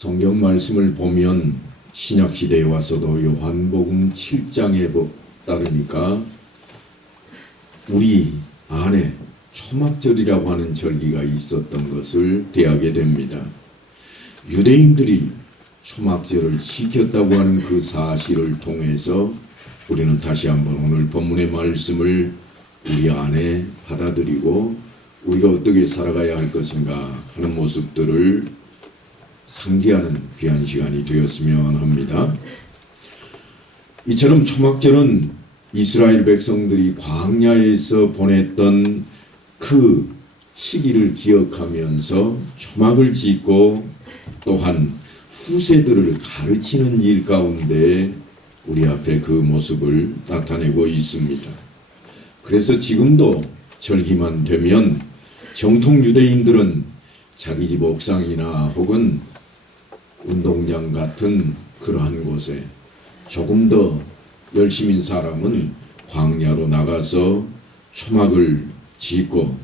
성경 말씀을 보면 신약 시대에 와서도 요한복음 7장에 따르니까 우리 안에 초막절이라고 하는 절기가 있었던 것을 대하게 됩니다. 유대인들이 초막절을 지켰다고 하는 그 사실을 통해서 우리는 다시 한번 오늘 본문의 말씀을 우리 안에 받아들이고 우리가 어떻게 살아가야 할 것인가 하는 모습들을 상기하는 귀한 시간이 되었으면 합니다. 이처럼 초막절은 이스라엘 백성들이 광야에서 보냈던 그 시기를 기억하면서 초막을 짓고 또한 후세들을 가르치는 일 가운데 우리 앞에 그 모습을 나타내고 있습니다. 그래서 지금도 절기만 되면 정통 유대인들은 자기 집 옥상이나 혹은 운동장 같은 그러한 곳에 조금 더 열심인 사람은 광야로 나가서 초막을 짓고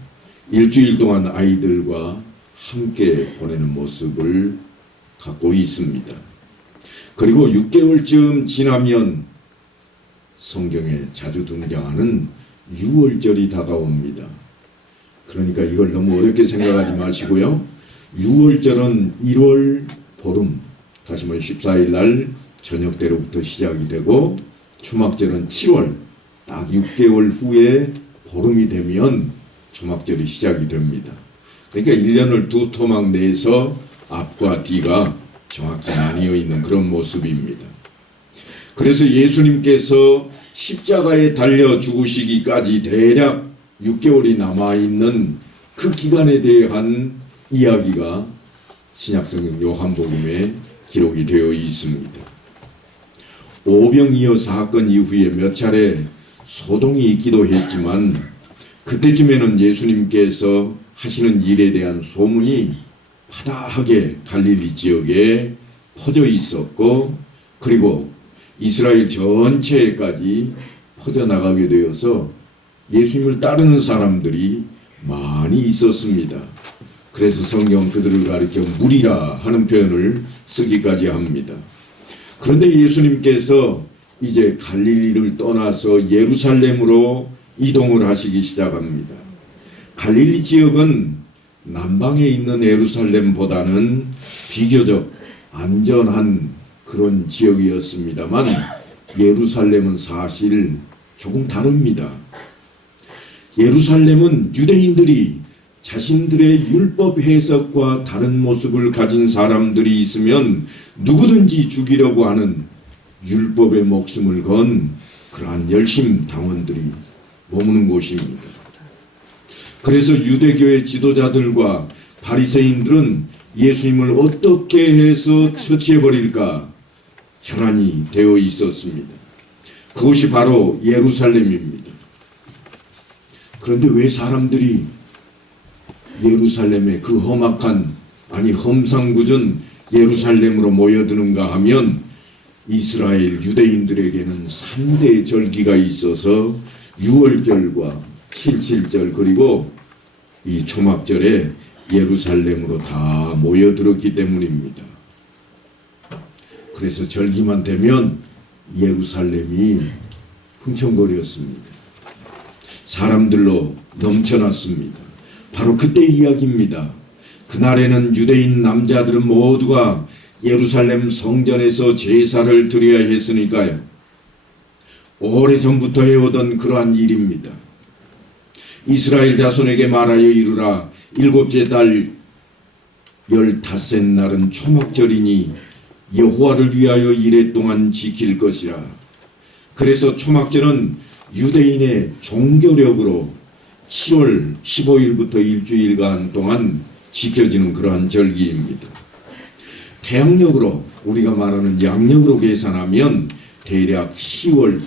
일주일 동안 아이들과 함께 보내는 모습을 갖고 있습니다. 그리고 6개월쯤 지나면 성경에 자주 등장하는 유월절이 다가옵니다. 그러니까 이걸 너무 어렵게 생각하지 마시고요. 유월절은 1월 보름, 다시 말해 14일 날 저녁때로부터 시작이 되고 초막절은 7월, 딱 6개월 후에 보름이 되면 초막절이 시작이 됩니다. 그러니까 1년을 두 토막 내서 앞과 뒤가 정확히 나뉘어 있는 그런 모습입니다. 그래서 예수님께서 십자가에 달려 죽으시기까지 대략 6개월이 남아있는 그 기간에 대한 이야기가 신약성경 요한복음에 기록이 되어 있습니다. 오병이어 사건 이후에 몇 차례 소동이 있기도 했지만 그때쯤에는 예수님께서 하시는 일에 대한 소문이 파다하게 갈릴리 지역에 퍼져 있었고 그리고 이스라엘 전체까지 퍼져나가게 되어서 예수님을 따르는 사람들이 많이 있었습니다. 그래서 성경 그들을 가리켜 무리라 하는 표현을 쓰기까지 합니다. 그런데 예수님께서 이제 갈릴리를 떠나서 예루살렘으로 이동을 하시기 시작합니다. 갈릴리 지역은 남방에 있는 예루살렘보다는 비교적 안전한 그런 지역이었습니다만 예루살렘은 사실 조금 다릅니다. 예루살렘은 유대인들이 자신들의 율법 해석과 다른 모습을 가진 사람들이 있으면 누구든지 죽이려고 하는 율법의 목숨을 건 그러한 열심 당원들이 머무는 곳입니다. 그래서 유대교의 지도자들과 바리새인들은 예수님을 어떻게 해서 처치해버릴까 혈안이 되어 있었습니다. 그것이 바로 예루살렘입니다. 그런데 왜 사람들이 예루살렘의 그 험악한 험상궂은 예루살렘으로 모여드는가 하면 이스라엘 유대인들에게는 3대 절기가 있어서 6월절과 7.7절 그리고 이 초막절에 예루살렘으로 다 모여들었기 때문입니다. 그래서 절기만 되면 예루살렘이 흥청거렸습니다. 사람들로 넘쳐났습니다. 바로 그때 이야기입니다. 그날에는 유대인 남자들은 모두가 예루살렘 성전에서 제사를 드려야 했으니까요. 오래전부터 해오던 그러한 일입니다. 이스라엘 자손에게 말하여 이르라. 7째 달 15째 날은 초막절이니 여호와를 위하여 이레 동안 지킬 것이라. 그래서 초막절은 유대인의 종교력으로 7월 15일부터 일주일간 동안 지켜지는 그러한 절기입니다. 태양력으로 우리가 말하는 양력으로 계산하면 대략 10월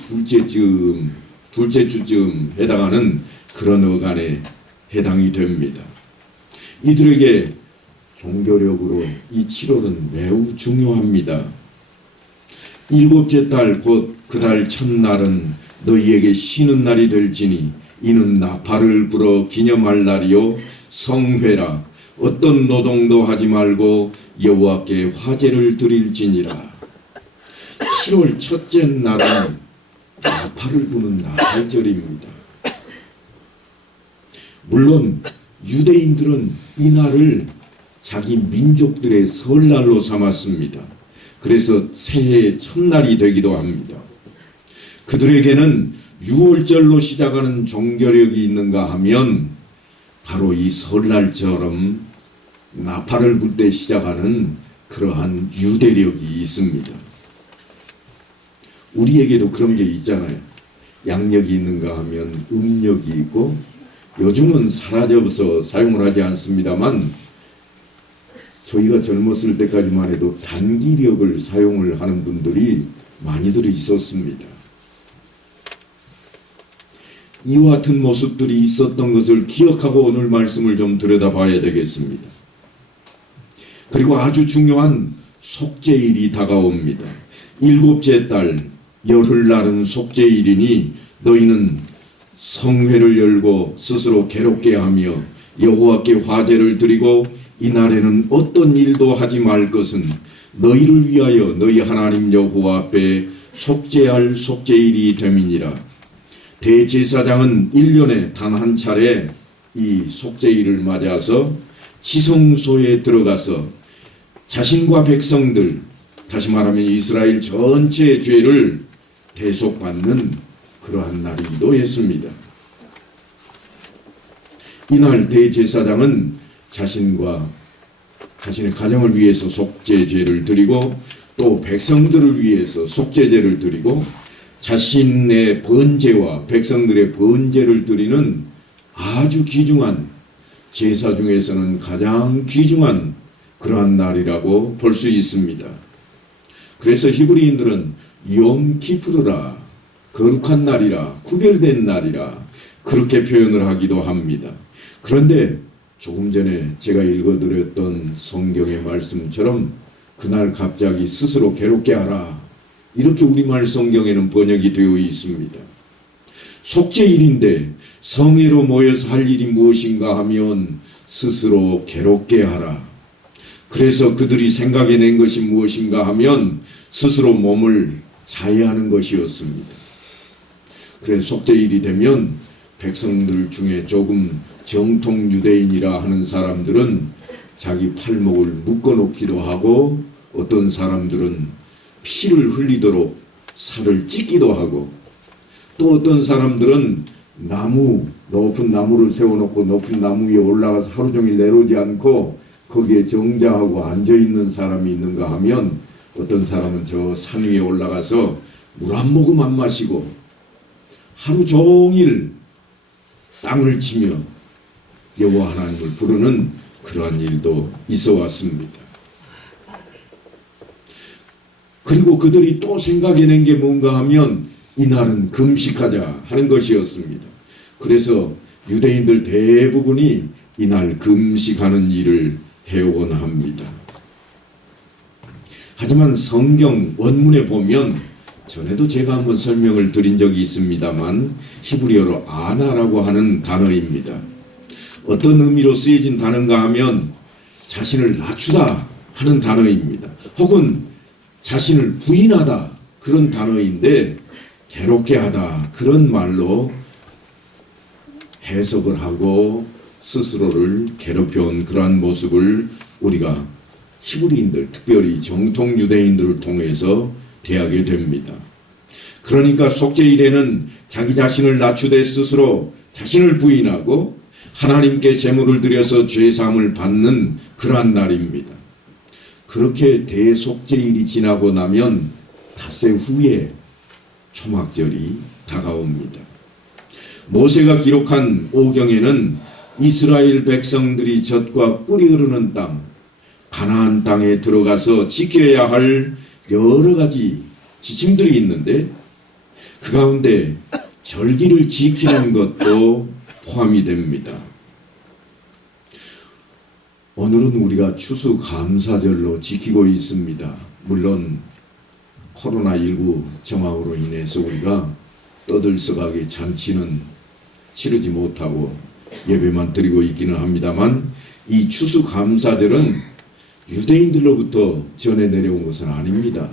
둘째 주쯤 해당하는 그런 어간에 해당이 됩니다. 이들에게 종교력으로 이 7월은 매우 중요합니다. 7째 달 곧 그 달 첫날은 너희에게 쉬는 날이 될지니 이는 나팔을 불어 기념할 날이요 성회라. 어떤 노동도 하지 말고 여호와께 화제를 드릴지니라. 7월 첫째 날은 나팔을 부는 나팔절입니다. 물론 유대인들은 이 날을 자기 민족들의 설날로 삼았습니다. 그래서 새해의 첫날이 되기도 합니다. 그들에게는 6월절로 시작하는 종교력이 있는가 하면 바로 이 설날처럼 나팔을 불 때 시작하는 그러한 유대력이 있습니다. 우리에게도 그런 게 있잖아요. 양력이 있는가 하면 음력이 있고, 요즘은 사라져서 사용을 하지 않습니다만 저희가 젊었을 때까지만 해도 단기력을 사용을 하는 분들이 많이들 있었습니다. 이와 같은 모습들이 있었던 것을 기억하고 오늘 말씀을 좀 들여다봐야 되겠습니다. 그리고 아주 중요한 속죄일이 다가옵니다. 7째 달 열흘날은 속죄일이니 너희는 성회를 열고 스스로 괴롭게 하며 여호와께 화제를 드리고 이날에는 어떤 일도 하지 말 것은 너희를 위하여 너희 하나님 여호와 앞에 속죄할 속죄일이 됨이니라. 대제사장은 1년에 단 한 차례 이 속죄일을 맞아서 지성소에 들어가서 자신과 백성들, 다시 말하면 이스라엘 전체의 죄를 대속받는 그러한 날이기도 했습니다. 이날 대제사장은 자신과 자신의 가정을 위해서 속죄제를 드리고 또 백성들을 위해서 속죄제를 드리고 자신의 번제와 백성들의 번제를 드리는 아주 귀중한 제사 중에서는 가장 귀중한 그러한 날이라고 볼 수 있습니다. 그래서 히브리인들은 욤 키푸르라, 거룩한 날이라, 구별된 날이라 그렇게 표현을 하기도 합니다. 그런데 조금 전에 제가 읽어드렸던 성경의 말씀처럼 그날 갑자기 스스로 괴롭게 하라, 이렇게 우리말 성경에는 번역이 되어 있습니다. 속죄일인데 성회로 모여서 할 일이 무엇인가 하면 스스로 괴롭게 하라. 그래서 그들이 생각해낸 것이 무엇인가 하면 스스로 몸을 자해하는 것이었습니다. 그래서 속죄일이 되면 백성들 중에 조금 정통 유대인이라 하는 사람들은 자기 팔목을 묶어놓기도 하고 어떤 사람들은 피를 흘리도록 살을 찢기도 하고 또 어떤 사람들은 높은 나무를 세워놓고 높은 나무 위에 올라가서 하루 종일 내려오지 않고 거기에 정자하고 앉아있는 사람이 있는가 하면 어떤 사람은 저 산 위에 올라가서 물 한 모금 안 마시고 하루 종일 땅을 치며 여호와 하나님을 부르는 그러한 일도 있어 왔습니다. 그리고 그들이 또 생각해낸 게 뭔가 하면 이날은 금식하자 하는 것이었습니다. 그래서 유대인들 대부분이 이날 금식하는 일을 해오곤 합니다. 하지만 성경 원문에 보면 전에도 제가 한번 설명을 드린 적이 있습니다만 히브리어로 아나라고 하는 단어입니다. 어떤 의미로 쓰여진 단어인가 하면 자신을 낮추다 하는 단어입니다. 혹은 자신을 부인하다 그런 단어인데 괴롭게 하다 그런 말로 해석을 하고 스스로를 괴롭혀온 그러한 모습을 우리가 히브리인들, 특별히 정통 유대인들을 통해서 대하게 됩니다. 그러니까 속죄일에는 자기 자신을 낮추되 스스로 자신을 부인하고 하나님께 제물을 드려서 죄사함을 받는 그러한 날입니다. 그렇게 대속죄일이 지나고 나면 닷새 후에 초막절이 다가옵니다. 모세가 기록한 오경에는 이스라엘 백성들이 젖과 꿀이 흐르는 땅, 가나안 땅에 들어가서 지켜야 할 여러 가지 지침들이 있는데 그 가운데 절기를 지키는 것도 포함이 됩니다. 오늘은 우리가 추수감사절로 지키고 있습니다. 물론 코로나19 정황으로 인해서 우리가 떠들썩하게 잔치는 치르지 못하고 예배만 드리고 있기는 합니다만 이 추수감사절은 유대인들로부터 전해 내려온 것은 아닙니다.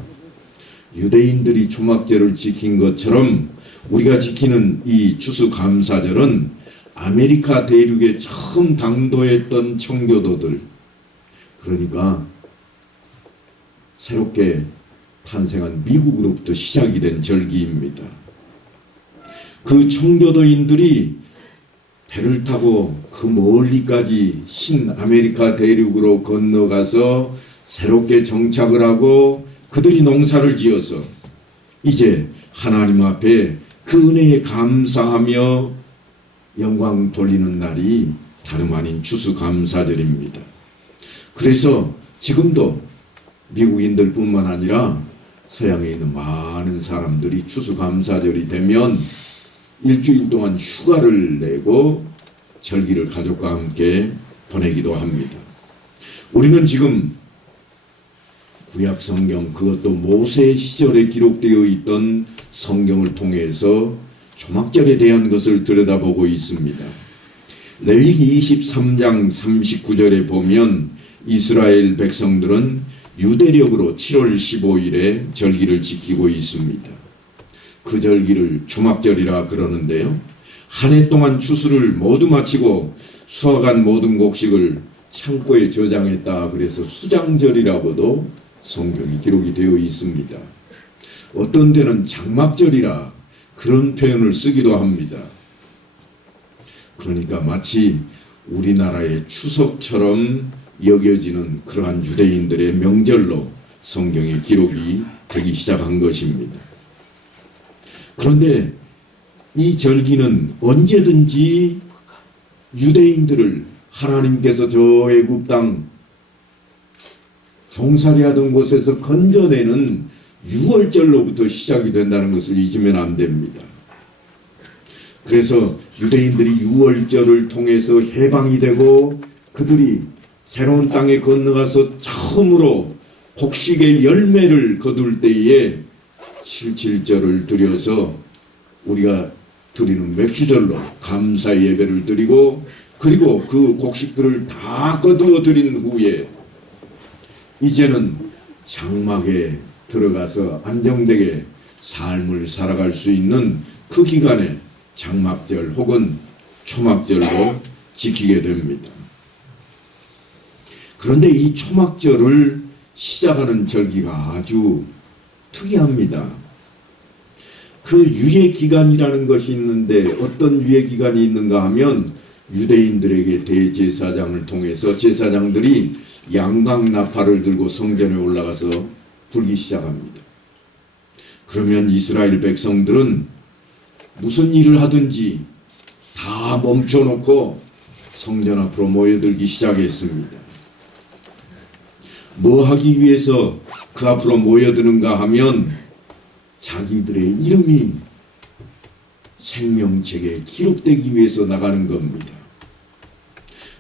유대인들이 초막절을 지킨 것처럼 우리가 지키는 이 추수감사절은 아메리카 대륙에 처음 당도했던 청교도들, 그러니까 새롭게 탄생한 미국으로부터 시작이 된 절기입니다. 그 청교도인들이 배를 타고 그 멀리까지 신아메리카 대륙으로 건너가서 새롭게 정착을 하고 그들이 농사를 지어서 이제 하나님 앞에 그 은혜에 감사하며 영광 돌리는 날이 다름 아닌 추수감사절입니다. 그래서 지금도 미국인들뿐만 아니라 서양에 있는 많은 사람들이 추수감사절이 되면 일주일 동안 휴가를 내고 절기를 가족과 함께 보내기도 합니다. 우리는 지금 구약 성경, 그것도 모세 시절에 기록되어 있던 성경을 통해서 초막절에 대한 것을 들여다보고 있습니다. 레위기 23장 39절에 보면 이스라엘 백성들은 유대력으로 7월 15일에 절기를 지키고 있습니다. 그 절기를 초막절이라 그러는데요. 한 해 동안 추수를 모두 마치고 수확한 모든 곡식을 창고에 저장했다. 그래서 수장절이라고도 성경이 기록이 되어 있습니다. 어떤 데는 장막절이라 그런 표현을 쓰기도 합니다. 그러니까 마치 우리나라의 추석처럼 여겨지는 그러한 유대인들의 명절로 성경에 기록이 되기 시작한 것입니다. 그런데 이 절기는 언제든지 유대인들을 하나님께서 저 애굽 땅 종살이 하던 곳에서 건져내는 유월절로부터 시작이 된다는 것을 잊으면 안 됩니다. 그래서 유대인들이 유월절을 통해서 해방이 되고 그들이 새로운 땅에 건너가서 처음으로 곡식의 열매를 거둘 때에 77절을 드려서 우리가 드리는 맥주절로 감사 예배를 드리고 그리고 그 곡식들을 다 거두어 드린 후에 이제는 장막에 들어가서 안정되게 삶을 살아갈 수 있는 그 기간에 장막절 혹은 초막절로 지키게 됩니다. 그런데 이 초막절을 시작하는 절기가 아주 특이합니다. 그 유예기간이라는 것이 있는데 어떤 유예기간이 있는가 하면 유대인들에게 대제사장을 통해서 제사장들이 양강나팔을 들고 성전에 올라가서 불기 시작합니다. 그러면 이스라엘 백성들은 무슨 일을 하든지 다 멈춰놓고 성전 앞으로 모여들기 시작했습니다. 뭐 하기 위해서 그 앞으로 모여드는가 하면 자기들의 이름이 생명책에 기록되기 위해서 나가는 겁니다.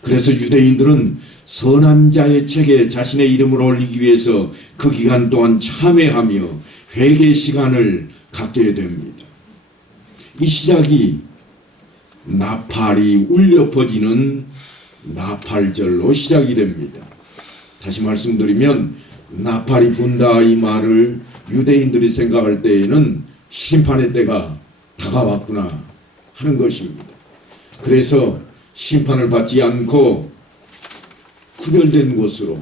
그래서 유대인들은 선한 자의 책에 자신의 이름을 올리기 위해서 그 기간 동안 참회하며 회개 시간을 갖게 됩니다. 이 시작이 나팔이 울려 퍼지는 나팔절로 시작이 됩니다. 다시 말씀드리면 나팔이 분다 이 말을 유대인들이 생각할 때에는 심판의 때가 다가왔구나 하는 것입니다. 그래서 심판을 받지 않고 구별된 곳으로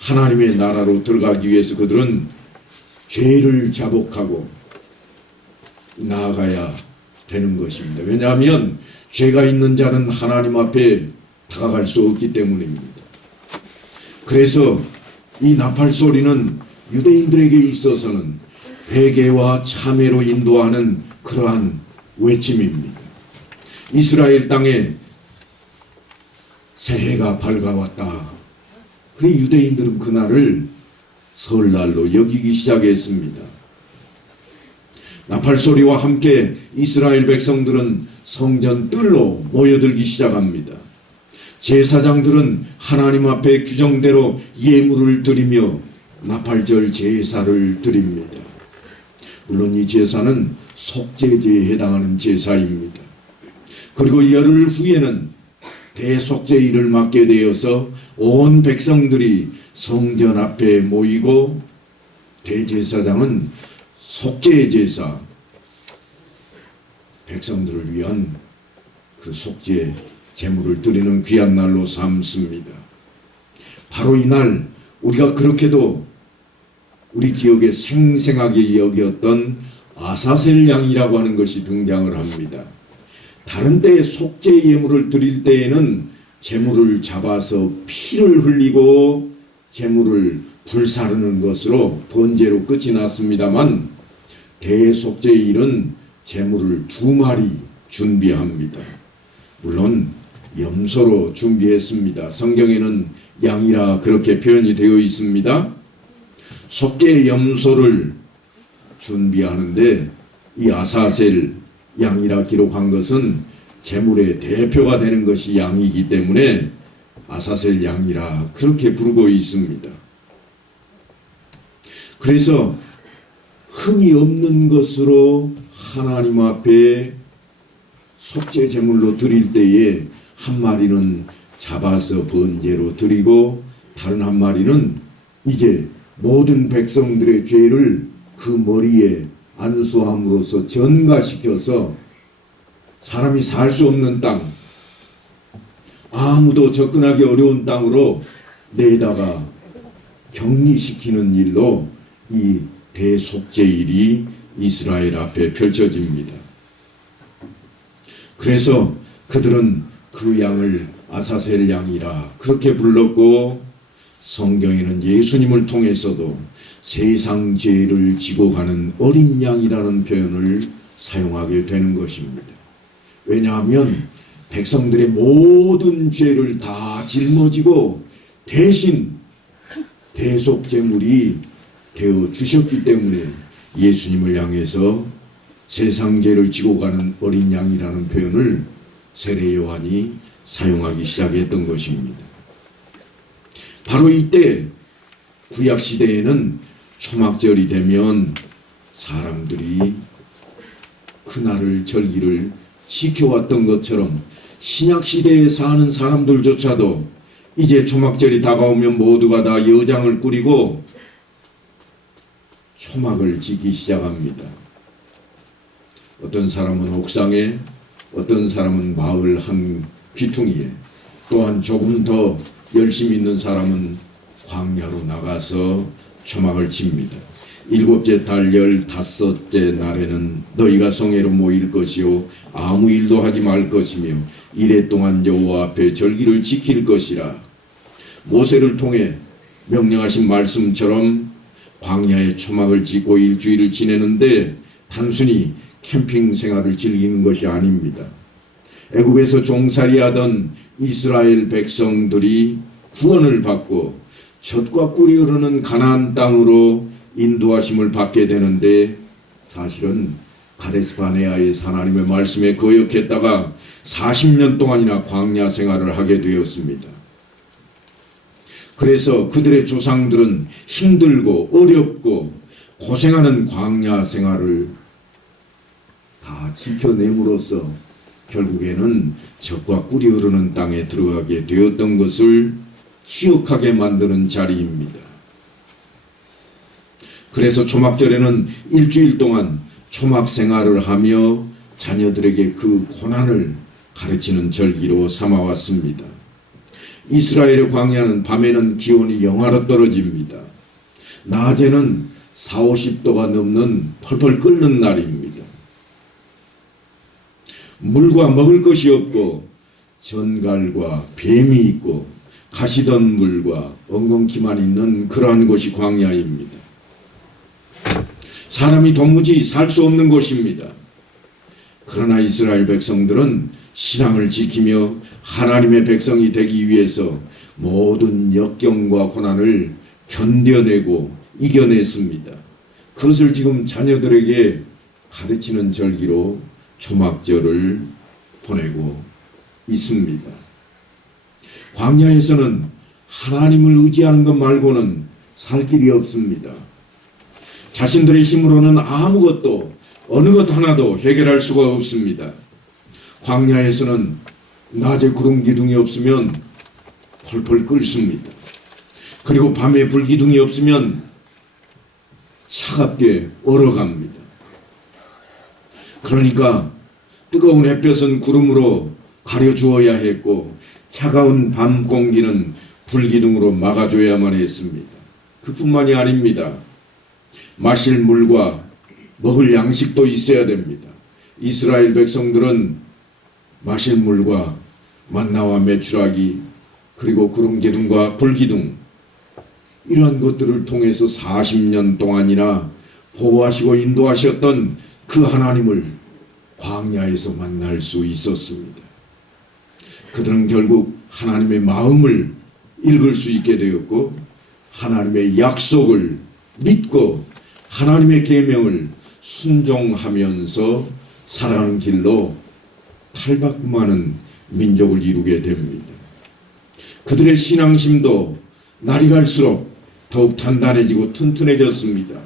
하나님의 나라로 들어가기 위해서 그들은 죄를 자복하고 나아가야 되는 것입니다. 왜냐하면 죄가 있는 자는 하나님 앞에 다가갈 수 없기 때문입니다. 그래서 이 나팔 소리는 유대인들에게 있어서는 회개와 참회로 인도하는 그러한 외침입니다. 이스라엘 땅에 새해가 밝아왔다. 그래서 유대인들은 그날을 설날로 여기기 시작했습니다. 나팔소리와 함께 이스라엘 백성들은 성전 뜰로 모여들기 시작합니다. 제사장들은 하나님 앞에 규정대로 예물을 드리며 나팔절 제사를 드립니다. 물론 이 제사는 속죄제에 해당하는 제사입니다. 그리고 열흘 후에는 대속죄일을 맞게 되어서 온 백성들이 성전 앞에 모이고 대제사장은 속죄 제사, 백성들을 위한 그 속죄 제물을 드리는 귀한 날로 삼습니다. 바로 이날 우리가 그렇게도 우리 기억에 생생하게 여겼던 아사셀 양이라고 하는 것이 등장을 합니다. 다른 때에 속죄 예물을 드릴 때에는 제물을 잡아서 피를 흘리고 제물을 불사르는 것으로 번제로 끝이 났습니다만, 대속죄일은 제물을 2마리 준비합니다. 물론 염소로 준비했습니다. 성경에는 양이라 그렇게 표현이 되어 있습니다. 속죄 염소를 준비하는데 이 아사셀 양이라 기록한 것은 제물의 대표가 되는 것이 양이기 때문에 아사셀 양이라 그렇게 부르고 있습니다. 그래서 흠이 없는 것으로 하나님 앞에 속죄 제물로 드릴 때에 한 마리는 잡아서 번제로 드리고 다른 한 마리는 이제 모든 백성들의 죄를 그 머리에 안수함으로써 전가시켜서 사람이 살 수 없는 땅, 아무도 접근하기 어려운 땅으로 내다가 격리시키는 일로 이 대속죄일이 이스라엘 앞에 펼쳐집니다. 그래서 그들은 그 양을 아사셀 양이라 그렇게 불렀고, 성경에는 예수님을 통해서도 세상 죄를 지고 가는 어린 양이라는 표현을 사용하게 되는 것입니다. 왜냐하면 백성들의 모든 죄를 다 짊어지고 대신 대속제물이 되어 주셨기 때문에 예수님을 향해서 세상 죄를 지고 가는 어린 양이라는 표현을 세례 요한이 사용하기 시작했던 것입니다. 바로 이때 구약시대에는 초막절이 되면 사람들이 그날을 절기를 지켜왔던 것처럼 신약시대에 사는 사람들조차도 이제 초막절이 다가오면 모두가 다 여장을 꾸리고 초막을 지기 시작합니다. 어떤 사람은 옥상에, 어떤 사람은 마을 한 귀퉁이에, 또한 조금 더 열심히 있는 사람은 광야로 나가서 초막을 칩니다. 7째 달 15째 날에는 너희가 성회로 모일 것이요 아무 일도 하지 말 것이며 이래 동안 여호와 앞에 절기를 지킬 것이라. 모세를 통해 명령하신 말씀처럼 광야에 초막을 짓고 일주일을 지내는데 단순히 캠핑 생활을 즐기는 것이 아닙니다. 애굽에서 종살이하던 이스라엘 백성들이 구원을 받고 젖과 꿀이 흐르는 가나안 땅으로 인도하심을 받게 되는데, 사실은 가데스 바네아의 하나님의 말씀에 거역했다가 40년 동안이나 광야 생활을 하게 되었습니다. 그래서 그들의 조상들은 힘들고 어렵고 고생하는 광야 생활을 다 지켜냄으로써 결국에는 젖과 꿀이 흐르는 땅에 들어가게 되었던 것을 기억하게 만드는 자리입니다. 그래서 초막절에는 일주일 동안 초막 생활을 하며 자녀들에게 그 고난을 가르치는 절기로 삼아왔습니다. 이스라엘의 광야는 밤에는 기온이 영하로 떨어집니다. 낮에는 40~50도가 넘는 펄펄 끓는 날입니다. 물과 먹을 것이 없고 전갈과 뱀이 있고 가시던 물과 엉겅퀴만 있는 그러한 곳이 광야입니다. 사람이 도무지 살 수 없는 곳입니다. 그러나 이스라엘 백성들은 신앙을 지키며 하나님의 백성이 되기 위해서 모든 역경과 고난을 견뎌내고 이겨냈습니다. 그것을 지금 자녀들에게 가르치는 절기로 초막절을 보내고 있습니다. 광야에서는 하나님을 의지하는 것 말고는 살 길이 없습니다. 자신들의 힘으로는 아무것도, 어느 것 하나도 해결할 수가 없습니다. 광야에서는 낮에 구름 기둥이 없으면 펄펄 끓습니다. 그리고 밤에 불기둥이 없으면 차갑게 얼어갑니다. 그러니까 뜨거운 햇볕은 구름으로 가려주어야 했고 차가운 밤 공기는 불기둥으로 막아줘야만 했습니다. 그뿐만이 아닙니다. 마실 물과 먹을 양식도 있어야 됩니다. 이스라엘 백성들은 마실 물과 만나와 메추라기 그리고 구름기둥과 불기둥 이러한 것들을 통해서 40년 동안이나 보호하시고 인도하셨던 그 하나님을 광야에서 만날 수 있었습니다. 그들은 결국 하나님의 마음을 읽을 수 있게 되었고 하나님의 약속을 믿고 하나님의 계명을 순종하면서 살아가는 길로 탈바꿈 많은 민족을 이루게 됩니다. 그들의 신앙심도 날이 갈수록 더욱 단단해지고 튼튼해졌습니다.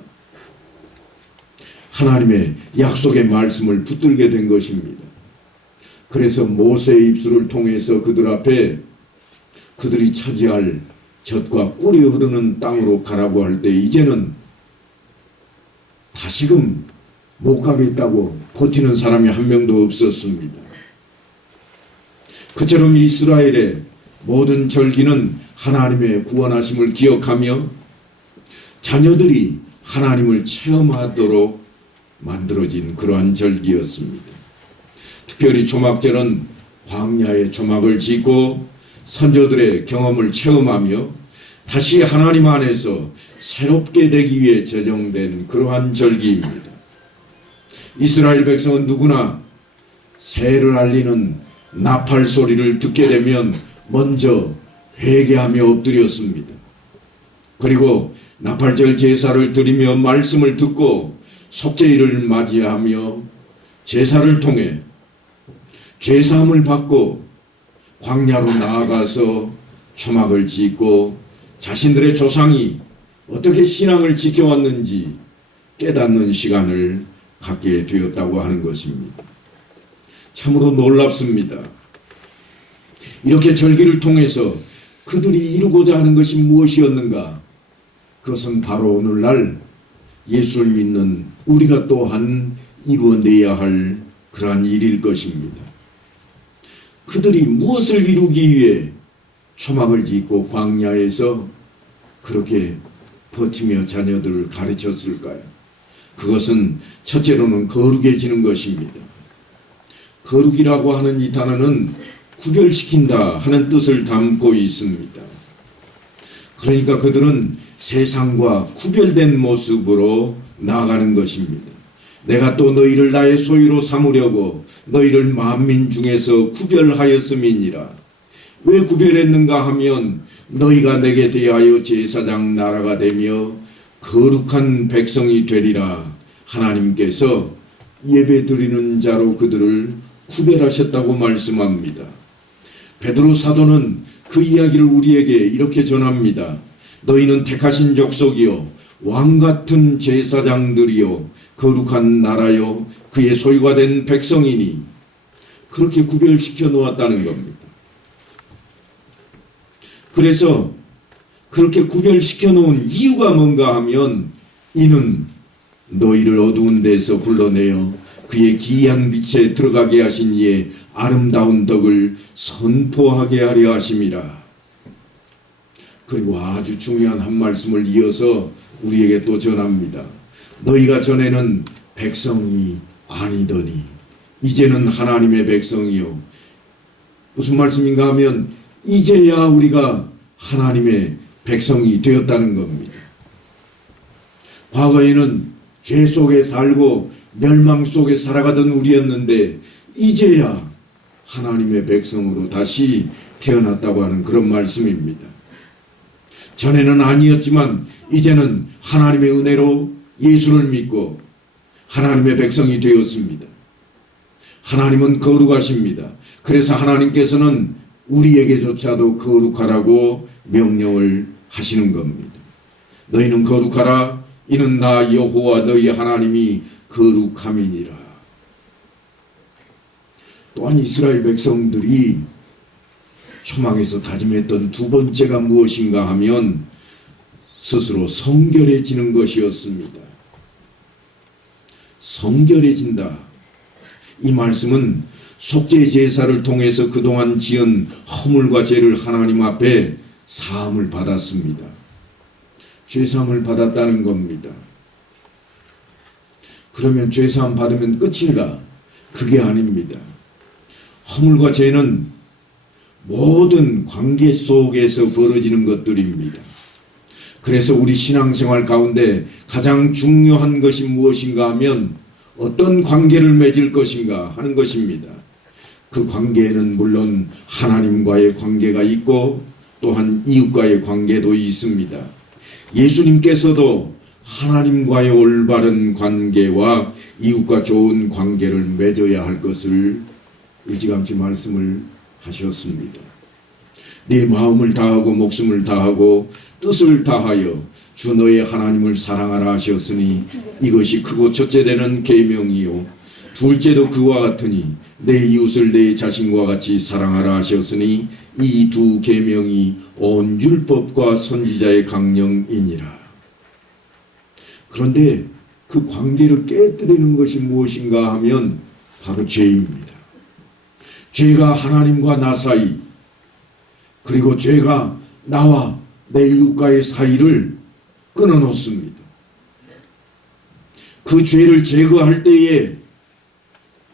하나님의 약속의 말씀을 붙들게 된 것입니다. 그래서 모세의 입술을 통해서 그들 앞에 그들이 차지할 젖과 꿀이 흐르는 땅으로 가라고 할 때 이제는 다시금 못 가겠다고 버티는 사람이 한 명도 없었습니다. 그처럼 이스라엘의 모든 절기는 하나님의 구원하심을 기억하며 자녀들이 하나님을 체험하도록 만들어진 그러한 절기였습니다. 특별히 초막절은 광야에 초막을 짓고 선조들의 경험을 체험하며 다시 하나님 안에서 새롭게 되기 위해 제정된 그러한 절기입니다. 이스라엘 백성은 누구나 새해를 알리는 나팔 소리를 듣게 되면 먼저 회개하며 엎드렸습니다. 그리고 나팔절 제사를 드리며 말씀을 듣고 속죄일을 맞이하며 제사를 통해 죄사함을 받고 광야로 나아가서 초막을 짓고 자신들의 조상이 어떻게 신앙을 지켜왔는지 깨닫는 시간을 갖게 되었다고 하는 것입니다. 참으로 놀랍습니다. 이렇게 절기를 통해서 그들이 이루고자 하는 것이 무엇이었는가? 그것은 바로 오늘날 예수를 믿는 우리가 또한 이루어내야 할 그러한 일일 것입니다. 그들이 무엇을 이루기 위해 초막을 짓고 광야에서 그렇게 버티며 자녀들을 가르쳤을까요? 그것은 첫째로는 거룩해지는 것입니다. 거룩이라고 하는 이 단어는 구별시킨다 하는 뜻을 담고 있습니다. 그러니까 그들은 세상과 구별된 모습으로 나아가는 것입니다. 내가 또 너희를 나의 소유로 삼으려고 너희를 만민 중에서 구별하였음이니라. 왜 구별했는가 하면 너희가 내게 대하여 제사장 나라가 되며 거룩한 백성이 되리라. 하나님께서 예배 드리는 자로 그들을 구별하셨다고 말씀합니다. 베드로 사도는 그 이야기를 우리에게 이렇게 전합니다. 너희는 택하신 족속이요 왕같은 제사장들이요 거룩한 나라요 그의 소유가 된 백성이니 그렇게 구별시켜 놓았다는 겁니다. 그래서 그렇게 구별시켜 놓은 이유가 뭔가 하면 이는 너희를 어두운 데서 불러내어 그의 기이한 빛에 들어가게 하신 이의 아름다운 덕을 선포하게 하려 하심이라. 그리고 아주 중요한 한 말씀을 이어서 우리에게 또 전합니다. 너희가 전에는 백성이 아니더니 이제는 하나님의 백성이요. 무슨 말씀인가 하면 이제야 우리가 하나님의 백성이 되었다는 겁니다. 과거에는 죄 속에 살고 멸망 속에 살아가던 우리였는데 이제야 하나님의 백성으로 다시 태어났다고 하는 그런 말씀입니다. 전에는 아니었지만 이제는 하나님의 은혜로 예수를 믿고 하나님의 백성이 되었습니다. 하나님은 거룩하십니다. 그래서 하나님께서는 우리에게조차도 거룩하라고 명령을 하시는 겁니다. 너희는 거룩하라. 이는 나 여호와 너희 하나님이 거룩함이니라. 또한 이스라엘 백성들이 초막에서 다짐했던 두 번째가 무엇인가 하면 스스로 성결해지는 것이었습니다. 성결해진다. 이 말씀은 속죄 제사를 통해서 그동안 지은 허물과 죄를 하나님 앞에 사함을 받았습니다. 죄사함을 받았다는 겁니다. 그러면 죄사함 받으면 끝인가? 그게 아닙니다. 허물과 죄는 모든 관계 속에서 벌어지는 것들입니다. 그래서 우리 신앙생활 가운데 가장 중요한 것이 무엇인가 하면 어떤 관계를 맺을 것인가 하는 것입니다. 그 관계에는 물론 하나님과의 관계가 있고 또한 이웃과의 관계도 있습니다. 예수님께서도 하나님과의 올바른 관계와 이웃과 좋은 관계를 맺어야 할 것을 일찌감치 말씀을 하셨습니다. 네 마음을 다하고 목숨을 다하고 뜻을 다하여 주 너의 하나님을 사랑하라 하셨으니 이것이 크고 첫째 되는 계명이요 둘째도 그와 같으니 내 이웃을 내 자신과 같이 사랑하라 하셨으니 이 두 계명이 온 율법과 선지자의 강령이니라. 그런데 그 관계를 깨뜨리는 것이 무엇인가 하면 바로 죄입니다. 죄가 하나님과 나 사이, 그리고 죄가 나와 내 이웃과의 사이를 끊어놓습니다. 그 죄를 제거할 때에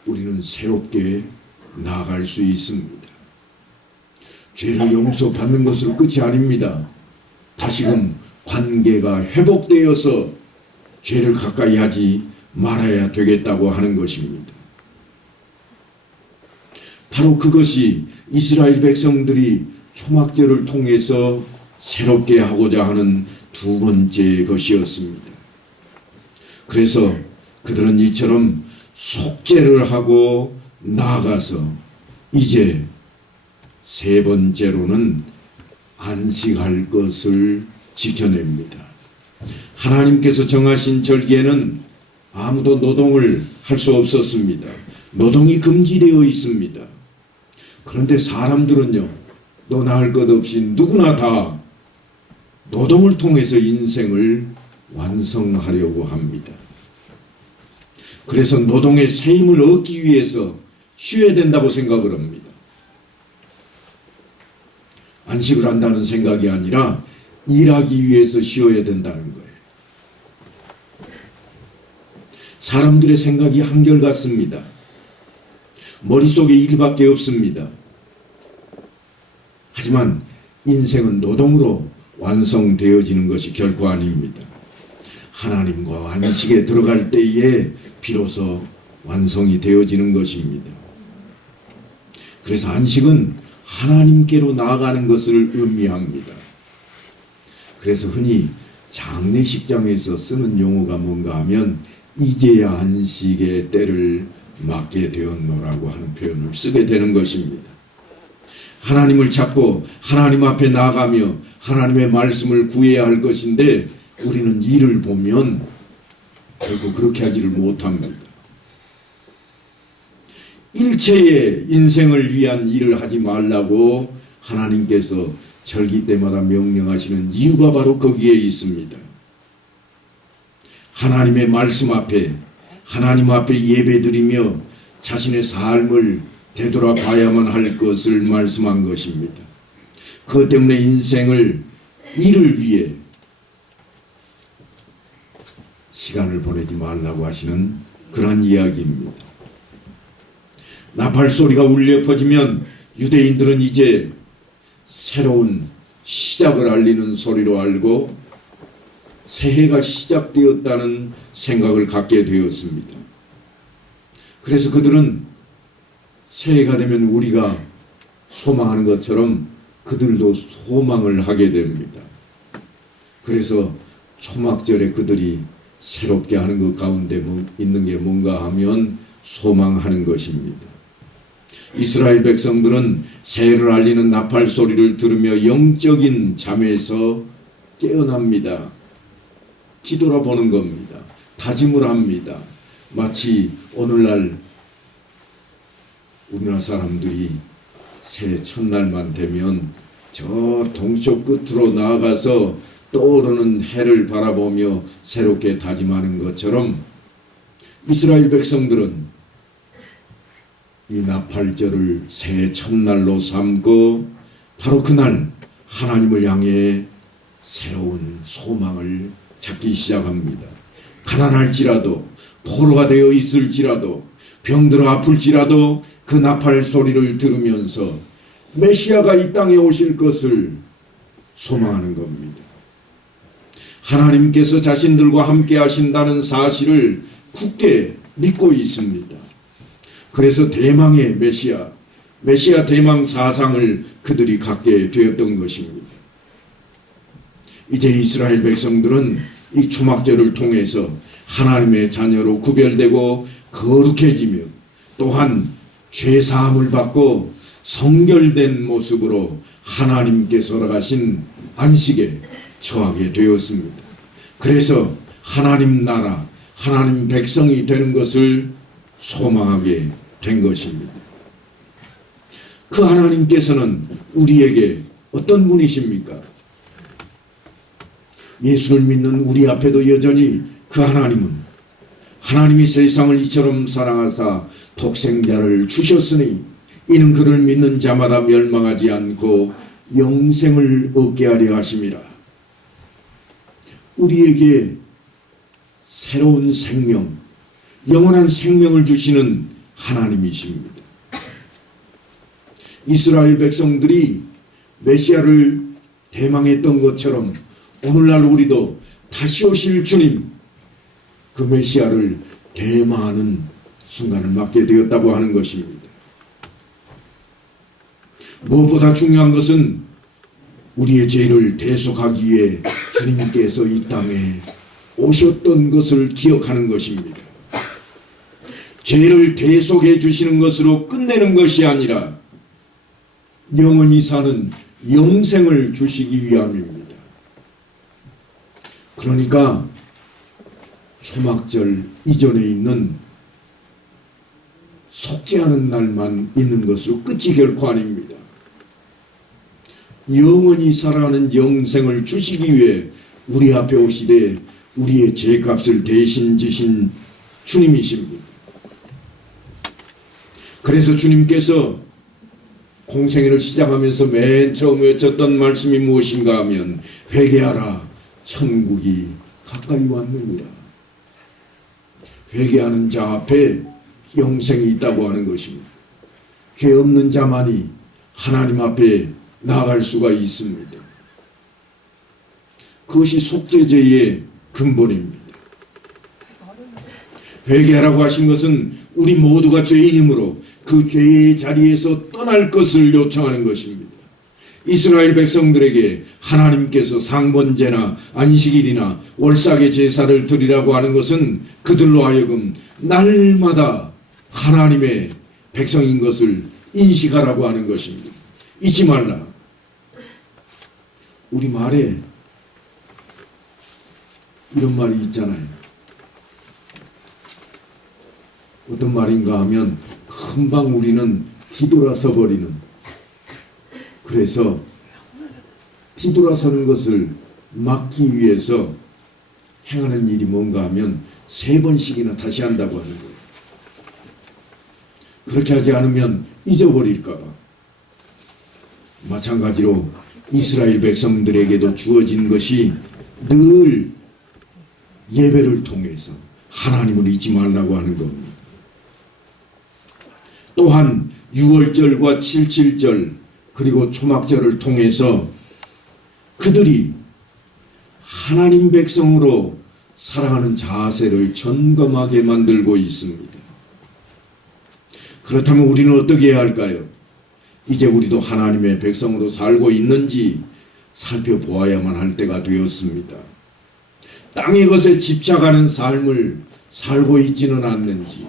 우리는 새롭게 나아갈 수 있습니다. 죄를 용서받는 것으로 끝이 아닙니다. 다시금 관계가 회복되어서 죄를 가까이 하지 말아야 되겠다고 하는 것입니다. 바로 그것이 이스라엘 백성들이 초막절을 통해서 새롭게 하고자 하는 두 번째 것이었습니다. 그래서 그들은 이처럼 속죄를 하고 나아가서 이제 세 번째로는 안식할 것을 지켜냅니다. 하나님께서 정하신 절기에는 아무도 노동을 할 수 없었습니다. 노동이 금지되어 있습니다. 그런데 사람들은요, 너나 할 것 없이 누구나 다 노동을 통해서 인생을 완성하려고 합니다. 그래서 노동의 새 힘을 얻기 위해서 쉬어야 된다고 생각을 합니다. 안식을 한다는 생각이 아니라 일하기 위해서 쉬어야 된다는 거예요. 사람들의 생각이 한결같습니다. 머릿속에 일밖에 없습니다. 하지만 인생은 노동으로 완성되어지는 것이 결코 아닙니다. 하나님과 안식에 들어갈 때에 비로소 완성이 되어지는 것입니다. 그래서 안식은 하나님께로 나아가는 것을 의미합니다. 그래서 흔히 장례식장에서 쓰는 용어가 뭔가 하면 이제야 안식의 때를 맞게 되었노라고 하는 표현을 쓰게 되는 것입니다. 하나님을 찾고 하나님 앞에 나아가며 하나님의 말씀을 구해야 할 것인데 우리는 일을 보면 결코 그렇게 하지를 못합니다. 일체의 인생을 위한 일을 하지 말라고 하나님께서 절기 때마다 명령하시는 이유가 바로 거기에 있습니다. 하나님의 말씀 앞에 하나님 앞에 예배드리며 자신의 삶을 되돌아봐야만 할 것을 말씀한 것입니다. 그것 때문에 인생을 일을 위해 시간을 보내지 말라고 하시는 그러한 이야기입니다. 나팔 소리가 울려 퍼지면 유대인들은 이제 새로운 시작을 알리는 소리로 알고 새해가 시작되었다는 생각을 갖게 되었습니다. 그래서 그들은 새해가 되면 우리가 소망하는 것처럼 그들도 소망을 하게 됩니다. 그래서 초막절에 그들이 새롭게 하는 것 가운데 있는 게 뭔가 하면 소망하는 것입니다. 이스라엘 백성들은 새해를 알리는 나팔 소리를 들으며 영적인 잠에서 깨어납니다. 뒤돌아보는 겁니다. 다짐을 합니다. 마치 오늘날 우리나라 사람들이 새해 첫날만 되면 저 동쪽 끝으로 나아가서 떠오르는 해를 바라보며 새롭게 다짐하는 것처럼 이스라엘 백성들은 이 나팔절을 새해 첫날로 삼고 바로 그날 하나님을 향해 새로운 소망을 찾기 시작합니다. 가난할지라도 포로가 되어 있을지라도 병들어 아플지라도 그 나팔 소리를 들으면서 메시아가 이 땅에 오실 것을 소망하는 겁니다. 하나님께서 자신들과 함께 하신다는 사실을 굳게 믿고 있습니다. 그래서 대망의 메시아 대망 사상을 그들이 갖게 되었던 것입니다. 이제 이스라엘 백성들은 이 초막절을 통해서 하나님의 자녀로 구별되고 거룩해지며 또한 죄사함을 받고 성결된 모습으로 하나님께서 허락하신 안식에 처하게 되었습니다. 그래서 하나님 나라, 하나님 백성이 되는 것을 소망하게 된 것입니다. 그 하나님께서는 우리에게 어떤 분이십니까? 예수를 믿는 우리 앞에도 여전히 그 하나님은 하나님이 세상을 이처럼 사랑하사 독생자를 주셨으니 이는 그를 믿는 자마다 멸망하지 않고 영생을 얻게 하려 하심이라. 우리에게 새로운 생명, 영원한 생명을 주시는 하나님이십니다. 이스라엘 백성들이 메시아를 대망했던 것처럼 오늘날 우리도 다시 오실 주님, 그 메시아를 대망하는 순간을 맞게 되었다고 하는 것입니다. 무엇보다 중요한 것은 우리의 죄를 대속하기 위해 주님께서 이 땅에 오셨던 것을 기억하는 것입니다. 죄를 대속해 주시는 것으로 끝내는 것이 아니라 영원히 사는 영생을 주시기 위함입니다. 그러니까 초막절 이전에 있는 속죄하는 날만 있는 것으로 끝이 결코 아닙니다. 영원히 살아가는 영생을 주시기 위해 우리 앞에 오시되 우리의 죄값을 대신 지신 주님이십니다. 그래서 주님께서 공생애를 시작하면서 맨 처음 외쳤던 말씀이 무엇인가 하면 회개하라, 천국이 가까이 왔느니라. 회개하는 자 앞에 영생이 있다고 하는 것입니다. 죄 없는 자만이 하나님 앞에 나아갈 수가 있습니다. 그것이 속죄제의 근본입니다. 회개하라고 하신 것은 우리 모두가 죄인이므로 그 죄의 자리에서 떠날 것을 요청하는 것입니다. 이스라엘 백성들에게 하나님께서 상번제나 안식일이나 월삭의 제사를 드리라고 하는 것은 그들로 하여금 날마다 하나님의 백성인 것을 인식하라고 하는 것입니다. 잊지 말라. 우리 말에 이런 말이 있잖아요. 어떤 말인가 하면 금방 우리는 뒤돌아서 버리는, 그래서 뒤돌아서는 것을 막기 위해서 행하는 일이 뭔가 하면 3번씩이나 다시 한다고 하는 거예요. 그렇게 하지 않으면 잊어버릴까 봐. 마찬가지로 이스라엘 백성들에게도 주어진 것이 늘 예배를 통해서 하나님을 잊지 말라고 하는 겁니다. 또한 6월절과 77절 그리고 초막절을 통해서 그들이 하나님 백성으로 살아가는 자세를 점검하게 만들고 있습니다. 그렇다면 우리는 어떻게 해야 할까요? 이제 우리도 하나님의 백성으로 살고 있는지 살펴보아야만 할 때가 되었습니다. 땅의 것에 집착하는 삶을 살고 있지는 않는지,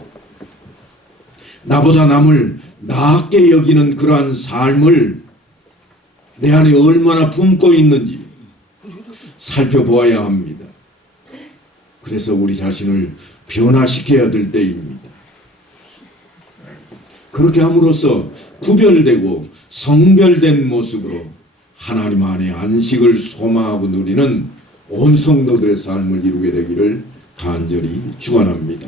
나보다 남을 낮게 여기는 그러한 삶을 내 안에 얼마나 품고 있는지 살펴보아야 합니다. 그래서 우리 자신을 변화시켜야 될 때입니다. 그렇게 함으로써 구별되고 성별된 모습으로 하나님 안에 안식을 소망하고 누리는 온 성도들의 삶을 이루게 되기를 간절히 축원합니다.